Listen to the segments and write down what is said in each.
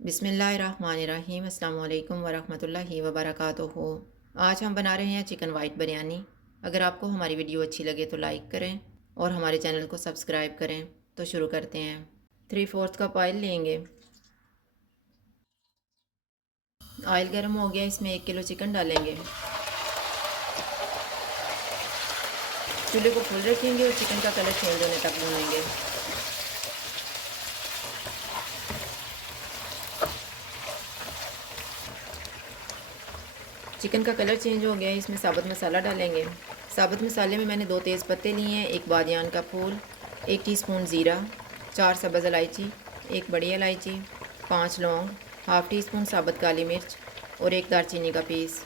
बिस्मिल्लाहिर्रहमानिर्रहीम अस्सलाम वालेकुम वरहमतुल्लाहि वबरकातुहू। आज हम बना रहे हैं चिकन वाइट बिरयानी। अगर आपको हमारी वीडियो अच्छी लगे तो लाइक करें और हमारे चैनल को सब्सक्राइब करें। तो शुरू करते हैं। 3/4 कप ऑयल लेंगे। ऑयल गर्म हो गया, इसमें 1 किलो चिकन डालेंगे। चूल्हे को फुल रखेंगे और चिकन का कलर चेंज होने तक भूनेंगे। चिकन का कलर चेंज हो गया है, इसमें साबुत मसाला डालेंगे। साबुत मसाले में मैंने 2 तेज़ पत्ते लिए हैं, 1 बादियान का फूल, 1 टीस्पून ज़ीरा, 4 सब्ज़ इलायची, 1 बड़ी इलायची, 5 लौंग, हाफ़ टी स्पून साबुत काली मिर्च और 1 दालचीनी का पीस।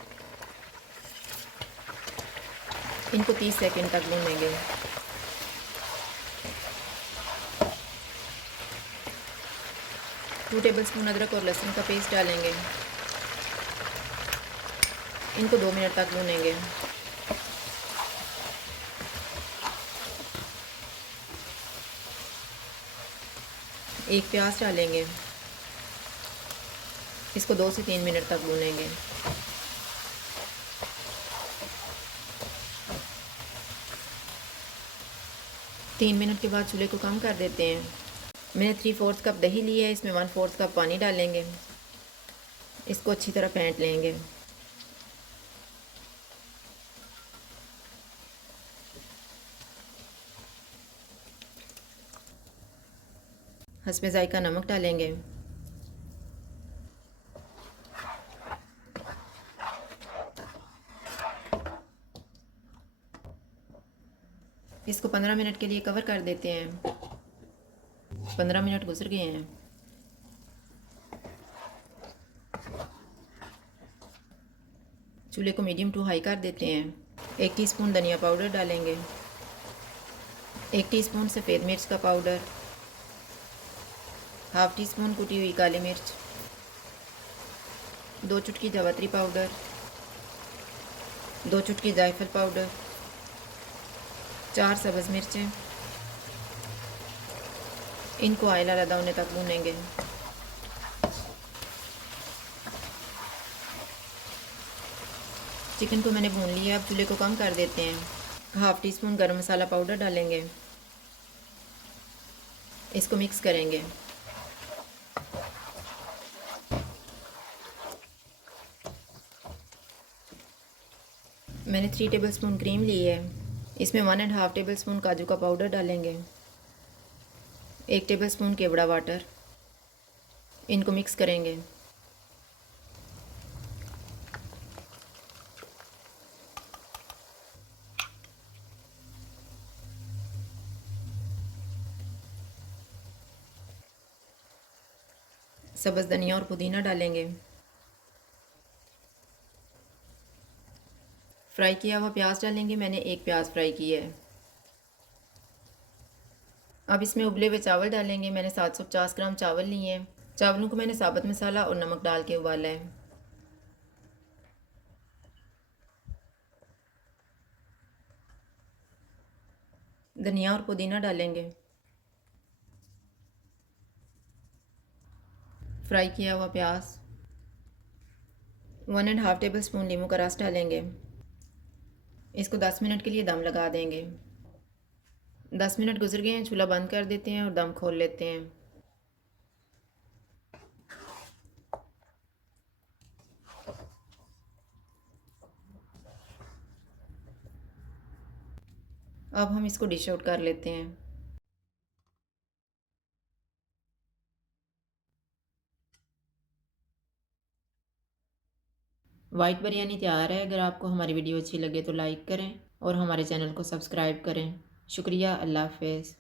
इनको 30 सेकंड तक भूनेंगे। टू टेबलस्पून अदरक और लहसुन का पेस्ट डालेंगे। इनको 2 मिनट तक भूनेंगे। एक प्याज डालेंगे। इसको 2 से 3 मिनट तक भूनेंगे। तीन मिनट के बाद चूल्हे को कम कर देते हैं। मैंने 3/4 कप दही लिया है, इसमें 1/4 कप पानी डालेंगे। इसको अच्छी तरह फेंट लेंगे। हस्बे ज़ायका नमक डालेंगे। इसको 15 मिनट के लिए कवर कर देते हैं। 15 मिनट गुजर गए हैं। चूल्हे को मीडियम टू हाई कर देते हैं। 1 टीस्पून धनिया पाउडर डालेंगे। 1 टीस्पून सफ़ेद मिर्च का पाउडर, हाफ़ टी स्पून कुटी हुई काली मिर्च, 2 चुटकी जावित्री पाउडर, 2 चुटकी जायफल पाउडर, 4 सब्ज़ मिर्चें। इनको ऑयल अलग होने तक भूनेंगे। चिकन को मैंने भून लिया, अब चूल्हे को कम कर देते हैं। हाफ़ टी स्पून गरम मसाला पाउडर डालेंगे। इसको मिक्स करेंगे। मैंने 3 टेबलस्पून क्रीम ली है, इसमें 1.5 टेबलस्पून काजू का पाउडर डालेंगे। 1 टेबलस्पून केवड़ा वाटर। इनको मिक्स करेंगे। सब्ज़ धनिया और पुदीना डालेंगे। फ्राई किया हुआ प्याज डालेंगे। मैंने 1 प्याज फ्राई किया है। अब इसमें उबले हुए चावल डालेंगे। मैंने 750 ग्राम चावल लिए हैं। चावलों को मैंने साबुत मसाला और नमक डाल के उबाला है। धनिया और पुदीना डालेंगे। फ्राई किया हुआ प्याज, 1.5 टेबलस्पून नींबू का रस डालेंगे। इसको 10 मिनट के लिए दम लगा देंगे। 10 मिनट गुजर गए हैं, चूल्हा बंद कर देते हैं और दम खोल लेते हैं। अब हम इसको डिश आउट कर लेते हैं। वाइट बिरयानी तैयार है। अगर आपको हमारी वीडियो अच्छी लगे तो लाइक करें और हमारे चैनल को सब्सक्राइब करें। शुक्रिया। अल्लाह हाफ़िज़।